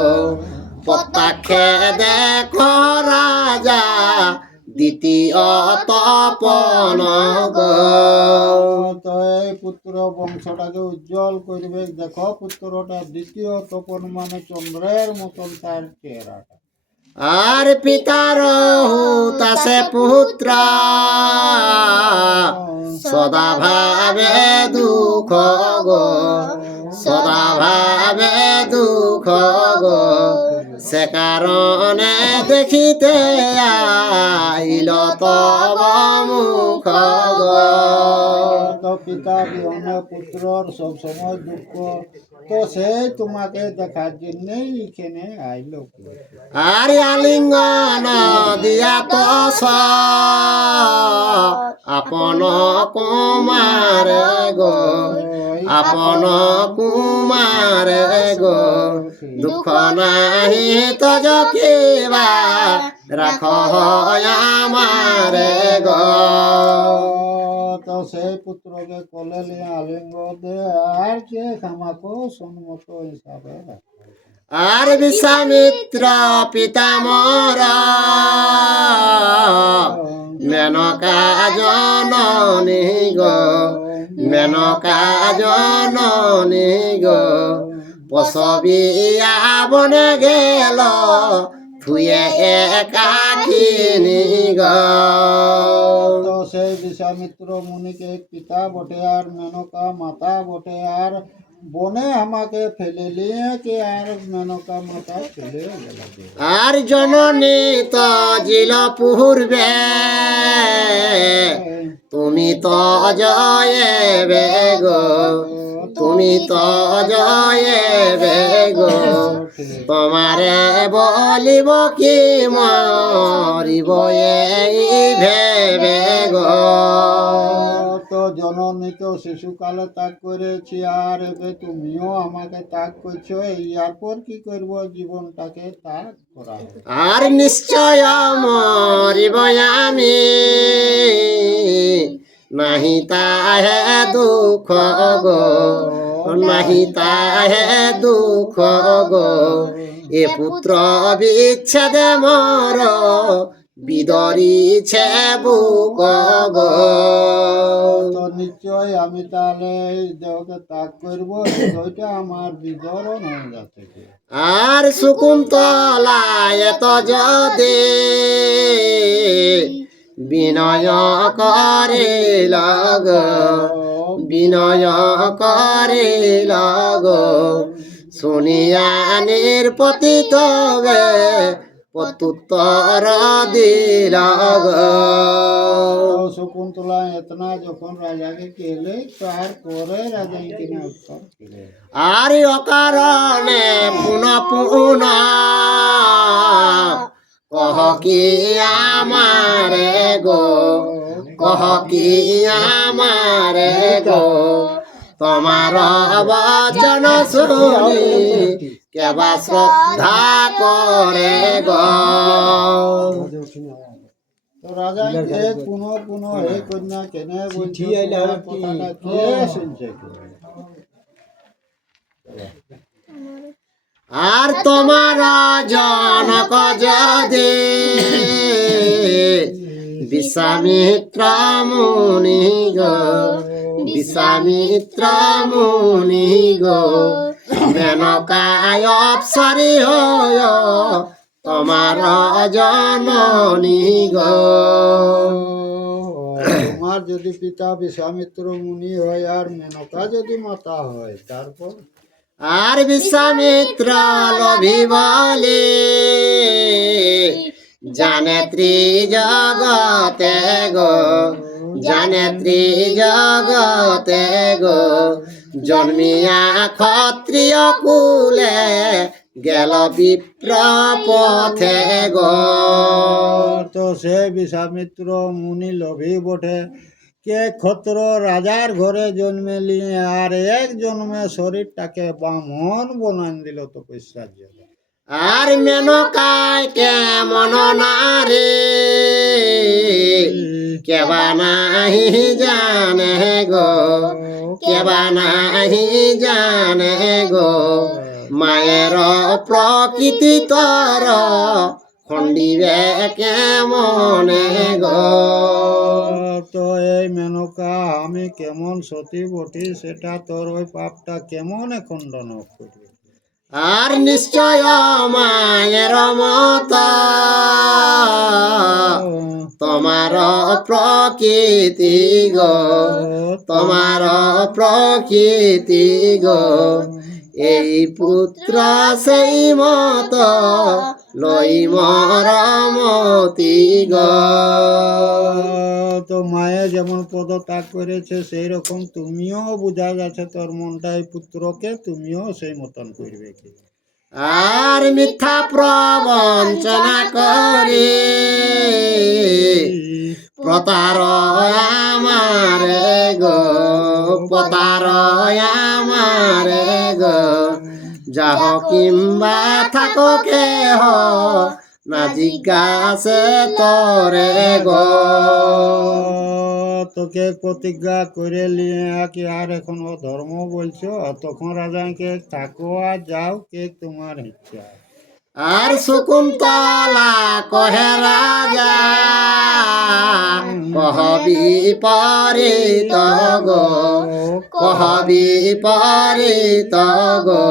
প্রত্যাক্ষে দেখো রাজা দ্বিতীয় তপন গো। তো এই পুত্র বংশটাকে উজ্জ্বল করবে, দেখো পুত্রটা দ্বিতীয় তপন মানে চন্দ্রের মতন তার চেহারাটা। আর পিতার হুতাসে পুত্র সদা ভাবে দুঃখ গো, সদা ভাবে দুঃখ গো, সে কারণে দেখিতে আইল তব মুখ গো। তো পিতা বিহনে পুত্রর সব সময় দুঃখ, তো সে তোমাকে দেখার জন্যই এখানে আইলো। আর আলিঙ্গন দিয়া তো আপন কুমার গো, আপন কুমার গো, দুঃখ নাহি তো যকিবা রাখ আমার গো। তো সেই পুত্রকে কোলে নিয়ে আলিঙ্গ দে, আর কে খামাকো সম্মত হিসাবে রাখে। আর বিশ্বামিত্র পিতামর মেনকা জননী গো, মেনকা জননী গো, পশবিয়া বনে গেল থুয়ে একাকিনী গো। তো সেই বিশ্বামিত্র মুনিকে পিতা বটে আর মেনকা মাতা বটে, আর বনে আমাকে ফেলে নিয়ে কে আর মেনকা মাতা ফেলে গেল। আর জননী তো জিল পূর্বে তুমি তো জয়ে বেগো, তুমি তো জয়ে বেগো, তোমারে বলিব কি মরিব এই ভেবে গো। তো জননী তো শিশুকালে ত্যাগ করেছি, আর এবে তুমিও আমাকে ত্যাগ করছো, ইয়ার পর কি করব, জীবনটাকে ত্যাগ করা। আর নিশ্চয় মরিব আমি, নাহি তাহে দুঃখ গো, নাহি তাহে দুঃখ গো, এ পুত্র বিচ্ছেদ মর বিদরিছে বুক গো। তো নিশ্চয় আমি তাহলে এই দেহকে ত্যাগ করব, ওইটা আমার বিদরণ হয়ে যাচ্ছে। আর শকুন্তলা এত যদি বিনয় করিল গো, বিনয় করিল গো, শুনিয়া নির্পতিত গে প্রত্যুত্তর দিল গো। শকুন্তলা এতনা যখন রাজাকে কেলে, তারপরে রাজা কিনা উত্তর দিলে। আর অকারণে পুনঃ পুনঃ কহ কি আমারে গো, কহ কি আমারে গো, তোমার বচন শুনি কেবা শ্রদ্ধা করে গো। তো রাজা কে পুনঃ পুনঃ হে কন্যা কেনে বলছি, কথাটা কে শুনছে? আর তোমার জনক যদি বিশ্বামিত্র মুনি গো, বিশ্বামিত্র মুনি গো, মেনকায় অপসরি হয় তোমার জননী গো। তোমার যদি পিতা বিশ্বামিত্র মুনি হয় আর মেনকা যদি মাতা হয়, তারপর আর বিশ্বামিত্র লোভী বলে জানে ত্রিজগতে গো, জানে ত্রিজগতে গো, জন্মিয়া ক্ষত্রিয় কুলে গেল বিপ্র পথে গো। তো সে বিশ্বামিত্র মুনি লোভী বটে, কে ক্ষত্র রাজার ঘরে জন্মেলি আর এক জন্মে শরীরটাকে বামন বনান দিল তপস্যার জন্য। আর মেনকায় কেমন নারে কেবা নাহি জানে গো, কেবা নাহি জানে গো, মায়ের প্রকৃতি তর খণ্ডিবে কেমনে গো। তো এই মেনকা আমি কেমন সতী বটি, সেটা তোর ওই পাপটা কেমন খণ্ডন করবে। আর নিশ্চয় মায়ের মত তোমার প্রকৃতি গো, তোমার প্রকৃতি গো, এই পুত্র সেই মত লই মরমতি গো। তো মায়ে যেমন পদত্যাগ করেছে সেই রকম তুমিও বোঝা যাচ্ছে তোর মনটাই পুত্রকে তুমিও সেই মতন করবে কি। আর মিথ্যা প্রবঞ্চনা করে প্রতার আমারে গো, প্রতার আমারে গো, যাহ কিংবা থাকো কেহ না জিজ্ঞাসে তরে গো। তোকে প্রতিজ্ঞা করে নিয়ে কি আর এখন ও ধর্ম বলছো, তখন রাজাকে থাকো আর যাও, কে তোমার ইচ্ছা। আর শকুন্তলা কহে রাজা কহবি পরিত গো, কহবি পরিত গো,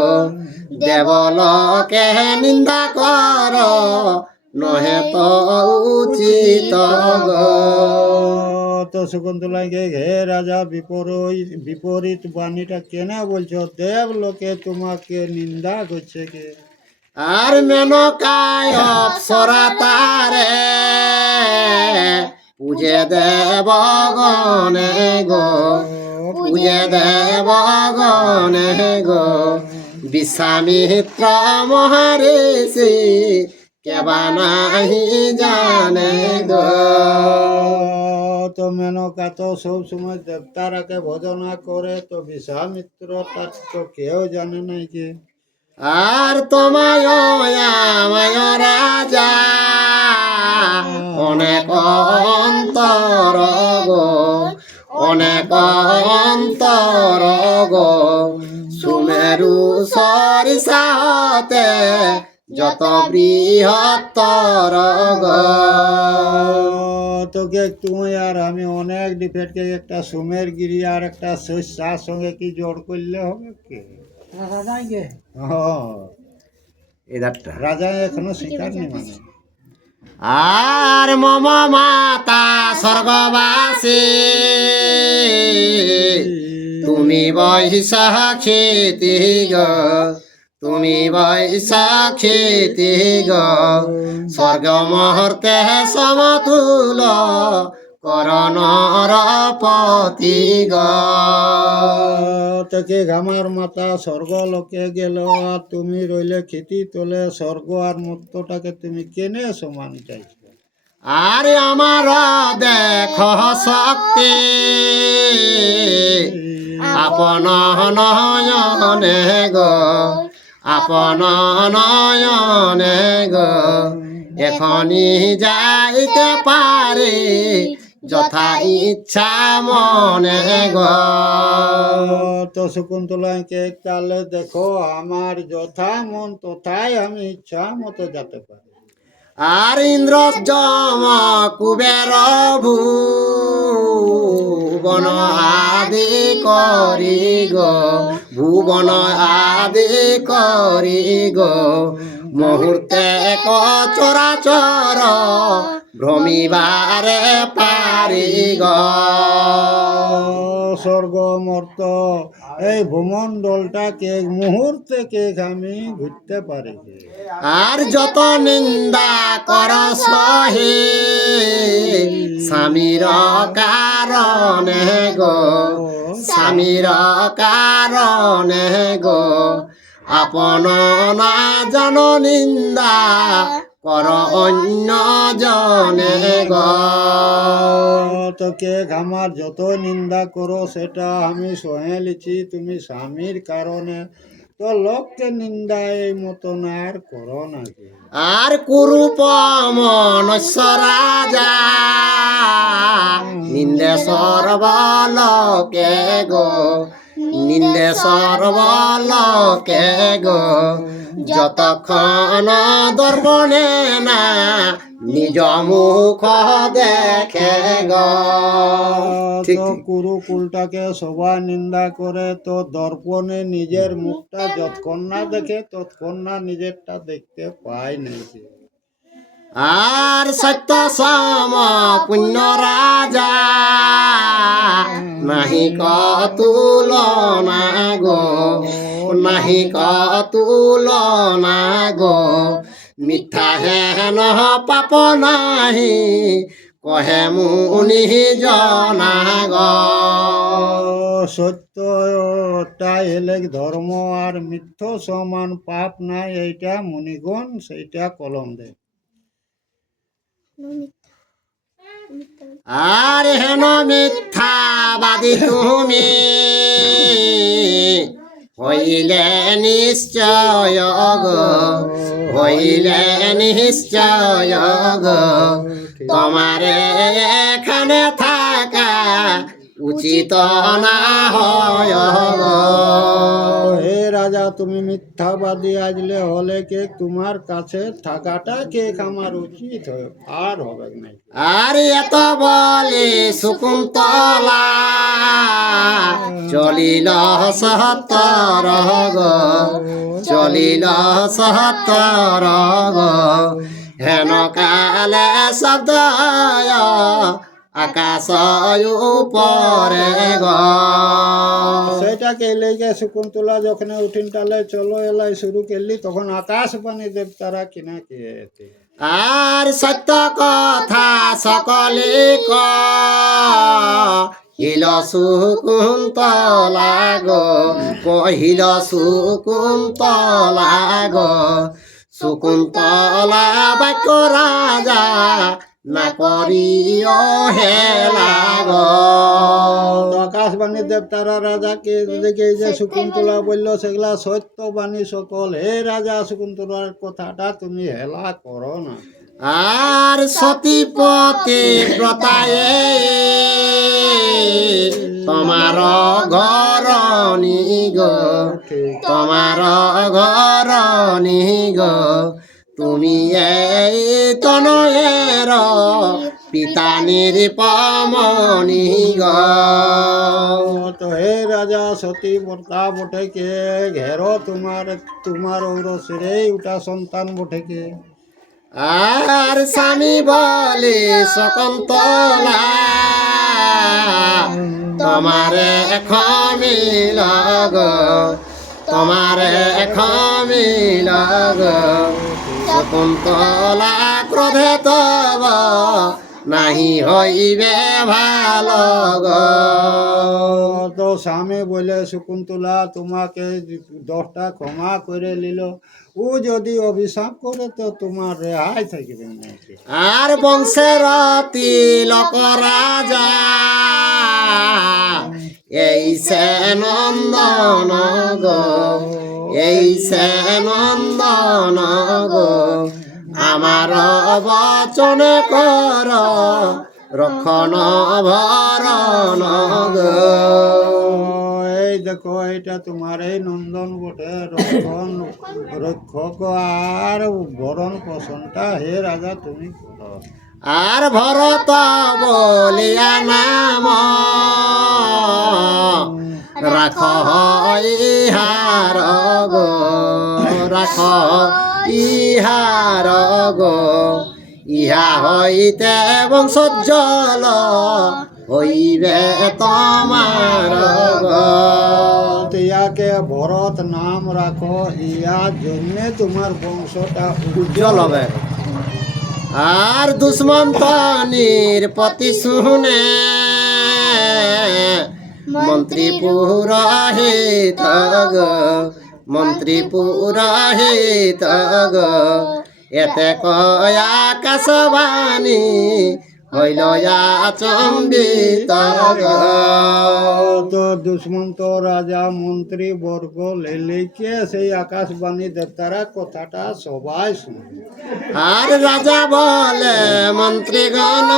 দেবলোকে নিন্দা কর নহে তো উচিত গো। তো শকুন্তলাকে হে রাজা বিপরীত বাণীটা কেন বলছো, দেব লোকে তোমাকে নিন্দা করছে কে। আর মেনকায় অপসরা তারে পূজে দেব গনে গো, পূজে দেব গনে গো, বিশ্বামিত্র মহারিষি কেবা নাহি জানে গো। তো মেনকা তো সব সময় দেবতারাকে ভজনা করে, তো বিশ্বামিত্র তার তো কেউ জানে নাই কি। আর তোমায় আমায় রাজা অনেক অন্তর গো, অনেক অন্তর গো, সুমেরু সরিষা হতে যত বৃহত্তর গো। তোকে তুমি আর আমি অনেক ডিফেক্টকে একটা সুমের গিরি আর একটা শস্যার সঙ্গে কি জোর করলে হবে কি। এদারটা রাজা এখনো স্বীকার নি মানে। আর মম মাতা স্বর্গবাসী তুমি বৈশাখীতি গো, তুমি বৈশাখীতি গো, স্বর্গ মুহূর্তে সমতুল করণর পতি গো। তোকে ঘামার মাতা স্বর্গ লোকে গেল আর তুমি রইলে খেতি তোলে, স্বর্গ আর মুক্তটাকে তুমি কেনে সমান চাইছো। আর আমার দেখ শক্তি আপন নয়নে গো, আপন নয়নে গো, এখনি যাইতে পারে যথা ইচ্ছা মনে গো। তো শকুন্তলাকে তাহলে দেখো আমার যথা মন তথায় আমি ইচ্ছা মতো যেতে পারি। আর ইন্দ্র যম কুবের ভুবন আদি করি গো, ভুবন আদি করি গো, মুহূর্তে এক চরাচর ভ্রমিবারে পারি গো। স্বর্গ মর্ত এই ভূমণ্ডলটাকে মুহূর্তে কে আমি ঘুরতে পারি। আর যত নিন্দা কর সহে স্বামীর কারণে গো, স্বামীর কারণে গো, আপন না জান নিন্দা কর অন্য জনে গো। তোকে আমার যত নিন্দা করো সেটা আমি সহে লিছি, তুমি স্বামীর কারণে তো লোককে নিন্দা এই মতন আর করো নাকি। আর কুরূপ মনুষ্য রাজা নিন্দে সর্বলোকে গো, নিন্দে সর্বলোকে গো, যতক্ষণ দর্পণে না নিজ মুখ দেখে গো। ঠিক তো কুরুকুলটাকে সবাই নিন্দা করে, তো দর্পণে নিজের মুখটা যতক্ষণ না দেখে ততক্ষণ না নিজেরটা দেখতে পায় নাকি। আর সত্য সম পুণ্য রাজা নাহি কতুলনা গো, নাহি কতুলনা গো, মিথ্যা হেন পাপ নাহি কহে মুনি জনা গো। সত্যটা এলে ধর্ম আর মিথ্য সমান পাপ নাই, এইটা মুনিগণ সেইটা কলম দেয়। আর হেন মিথ্যাবাদী তুমি হইলে নিশ্চয় গো, হইলে নিশ্চয় গো, তোমারে এখানে থাকা উচিত না হয় গো। হে রাজা, তুমি মিথ্যাবাদী আজলে হলে কে তোমার কাছে থাকাটা কে আমার উচিত আর হবে না। আর এত বলে শকুন্তলা চলিল সহতর গো, চলিল সহতর গো, হেন কালে শব্দ আকাশ উপরে গো। সেটাকে লেগে শকুন্তলা যখন উঠিন টালে চলো এলাই শুরু করলি, তখন আকাশবাণী দেবতারা কিনা কে আর সত্য কথা সকলে কহিল শকুন্তলা গো, কহিল শকুন্তলা গো, শকুন্তলা বাক্য রাজা না করিও হেলা গো। আকাশবাণী দেবতারা রাজাকে দেখে যে শকুন্তলা বলল সেগুলা সত্যবাণী সকল। হে রাজা, শকুন্তলার কথাটা তুমি হেলা করো না। আর সতীপতি ব্রতায়ে তোমার ঘর গো, তোমার ঘর গো, তুমি এই তনয়ের পিতা নিরূপমণি গো। তো হে রাজা, সতী ব্রতা বটে কে ঘেরো তোমার, তোমার ঔরসিরে উঠা সন্তান বটে কে। আর স্বামী বলে শকুন্তলা তোমারে খমিল গো, তোমারে খমিল গো, শকুন্তলা ক্রোধে তব নাহি হইবে ভালো গো। তো স্বামী বলে শকুন্তলা তোমাকে 10টা ক্ষমা করে নিল, ও যদি অভিশাপ করে তো তোমার রেহাই থাকবে না। আর বংশের তিলক রাজা এই সে নন্দন গো, এই সে নন্দন গো, আমার বচন কর রক্ষণ ভরণ গো। এই এই দেখো এটা তোমার এই নন্দন বটে, রক্ষণ রক্ষক আর ভরণ পোষণটা হে রাজা তুমি করো। আর ভরত বলিয়া নাম রাখ ইহার গো, রাখ ইহার গো, ইহা হইতে বংশোজ্জ্বল হইবে তোমার গো। ইয়াকে ভরত নাম রাখো, ইয়ার জন্য তোমার বংশটা উজ্জ্বল হবে। আর দুষ্মন্ত নিরপতি শুনে মন্ত্রী পুরোহিত গো, মন্ত্রী পুরোহিত গো, এতে কয়া আকাশবাণী হইল আচম্বিত গো। তো দুষ্মন্ত রাজা মন্ত্রী বর্গ লেলিকে সেই আকাশবাণী দেবতারা কথাটা সবাই শুনে। আর রাজা বলে মন্ত্রীগণ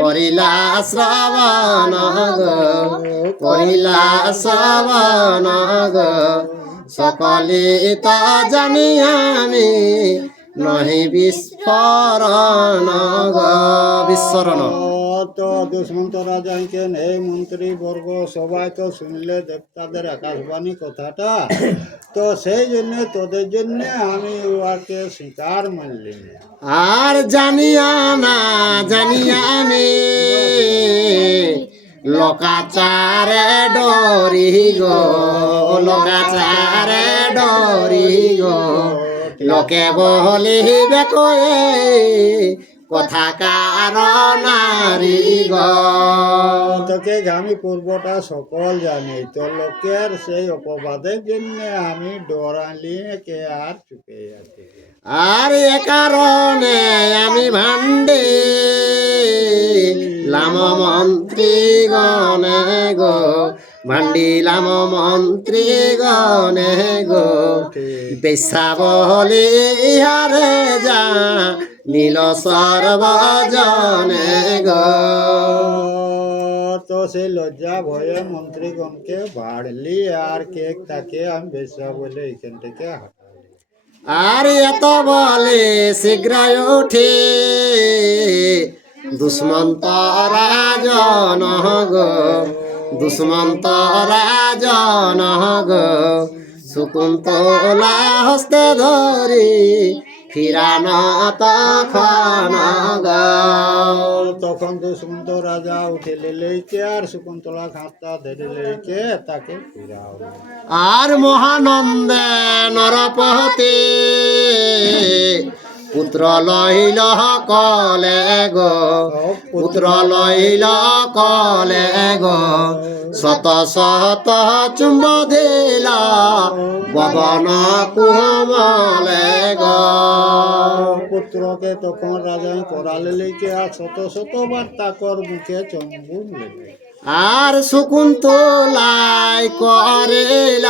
করিলা শ্রবণ গো, করিলা শ্রবণ গো, সকলে তো জানি আমি নহি বিস্ফোরণ গো, বিস্ফোরণ। তো দুষ্মন্ত রাজাকে এই মন্ত্রী বর্গ সবাই তো শুনলে দেবতাদের আকাশবাণী কথাটা, তো সেই জন্য তোদের জন্য আমি উহাকে স্বীকার মানলি। আর জানিয়া না জানিয়া আমি লোকাচারে ডরি গো, লোকাচারে ডরি গো, লোকে বলিবে কয়ে কথা কারণারি গো। তোকে আমি পূর্বটা সকল জানি, তো লোকের সেই অপবাদের জন্য আমি ডরালি কে আর চুপে আছি। আর এ কারণে আমি ভান্ডে লাম মন্ত্রী গণে গো, ভান্ডিলাম মন্ত্রী গণে গো, বেশা বলি ইহারে যা নীল সর্বজনে গো। তো সেই লজ্জা ভয়ে মন্ত্রীগণকে বাড়লি আর কে তাকে আমি বেশা বলে এখান থেকে হাঁটালি। আর এত বলে শীঘ্র উঠে দুষ্মন্ত রাজন গো, দুষ্মন্ত রাজন গো, শকুন্তলা হস্তে ধরি ফিরান তখন গো। তখন দুষ্মন্ত রাজা উঠে লেকে আর শকুন্তলা খাতা ধরে লেকে তাকে ফিরাও। আর মহানন্দে নরপতি পুত্র লইল কলে গো, পুত্র লইল কলে গো, শত শত চুম্ব দিল বদন কুমলে গো। পুত্রকে তখন রাজা করালে লেকে আর শত শত বার তাকর মুখে চম্বুক লেগে। আর শকুন্তলাই করিল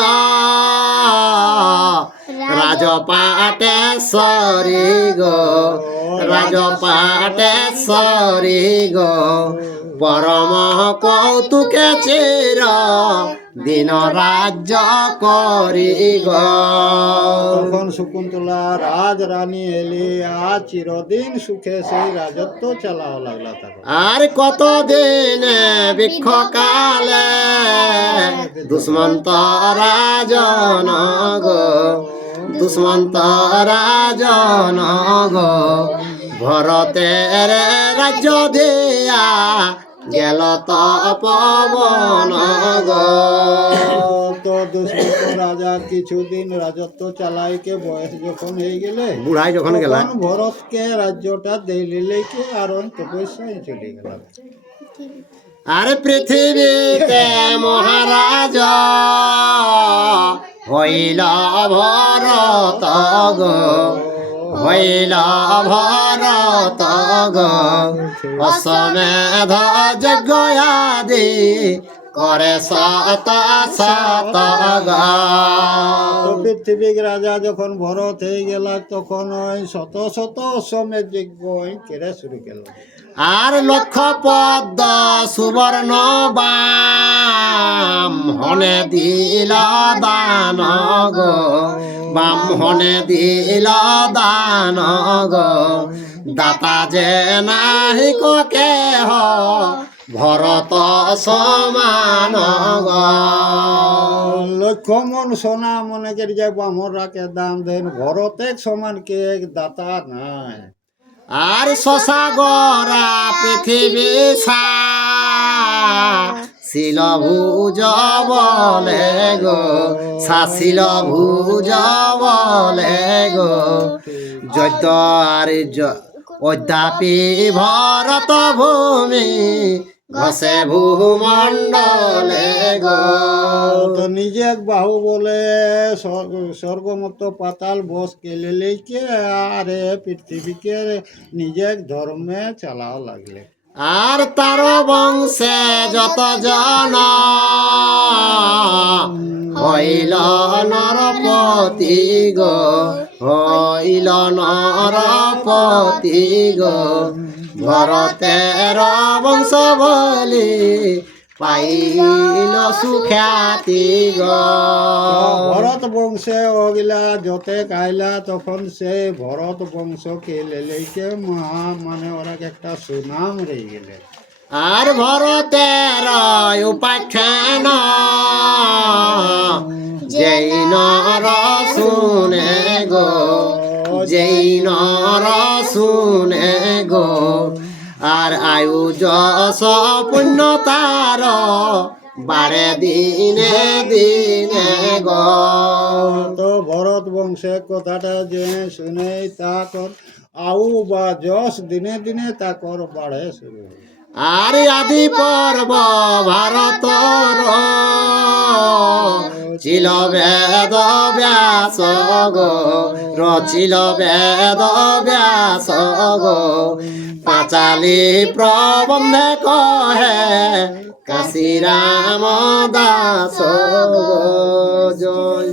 রাজপাটেশ্বরী গো, রাজপাটেশ্বরী গো, পরম কৌতুকে চির দিন রাজ্য করি গো। তখন শকুন্তলা রাজ রানী এলি আর চিরদিন সুখে সেই রাজত্ব চালাও লাগলা তখন। আর কতদিন বৃক্ষ কালে দুষ্মন্ত রাজন গো, দুষ্মন্ত রাজন গো, ভরতের রাজ্য দিয়া গেল তপবন গো। তো দুষ্মন্ত রাজা কিছুদিন রাজত্ব চালাইকে বয়স যখন হয়ে গেলে বুড়াই যখন গেল, তখন ভরতকে রাজ্যটা দিলেকে আর তপস্যায় চলে গেল। আর পৃথিবীতে মহারাজ হইল ভরত গো, হইল ভরত গো, অশ্বমেধ যজ্ঞ আদি করে শত শত গান। তো পৃথিবীর রাজা যখন ভরত হয়ে গেল তখন ওই শত শত অশ্বমেধ যজ্ঞ ওই কেড়ে শুরু করল। আর লক্ষ পদ্ম সুবর্ণ বাম হনে দিল দান গো, বাম হনে দিল দান গো, দাতা যে নাহি কেহ ভরত সমান গো। লক্ষ্মণ সোনা মনে করি যে বামরাকে দান দেন, ভরতে সমান কে দাতা নাই। আর শশাগরা পৃথিবী শিল ভুজ বলে গো, শাশিল ভুজ বলে গো, যত আর অদ্যাপি ভরত ভূমি ঘষে ভূমণ্ডলে গো। তো নিজে এক বাহু বলে স্বর্গমত পাতাল বস কেলে লেকে আর এ পৃথিবীকে নিজে এক ধর্মে চালাও লাগলে। আর তার বংশে যত জন হইল নরপতি গো, হইল নরপতি গো, ভরতের বংশ বলি পাইল সুখ্যাতি গো। ভরত বংশে ওগিলা যতে কাইলা তখন সে ভরত বংশ কেলে লেকে মানে ওরা একটা সুনাম রয়ে গেলে। আর ভরতের উপাখ্যান যেই নর শুনে গো, যেই নর শুনে গো, আর আয়ু যশ পুণ্য তার বারে দিনে দিনে গো। তো ভরত বংশের কথাটা যে শুনে তা কর আউ বা যশ দিনে দিনে তা কর বাড়ে শুরু হল। আর আদি পর্ব ভারতর চিল বেদ ব্যাস গো, রচিল বেদ ব্যাস গো, পাঁচালী প্রবন্ধে কহে কাশী রাম দাস গো। জয়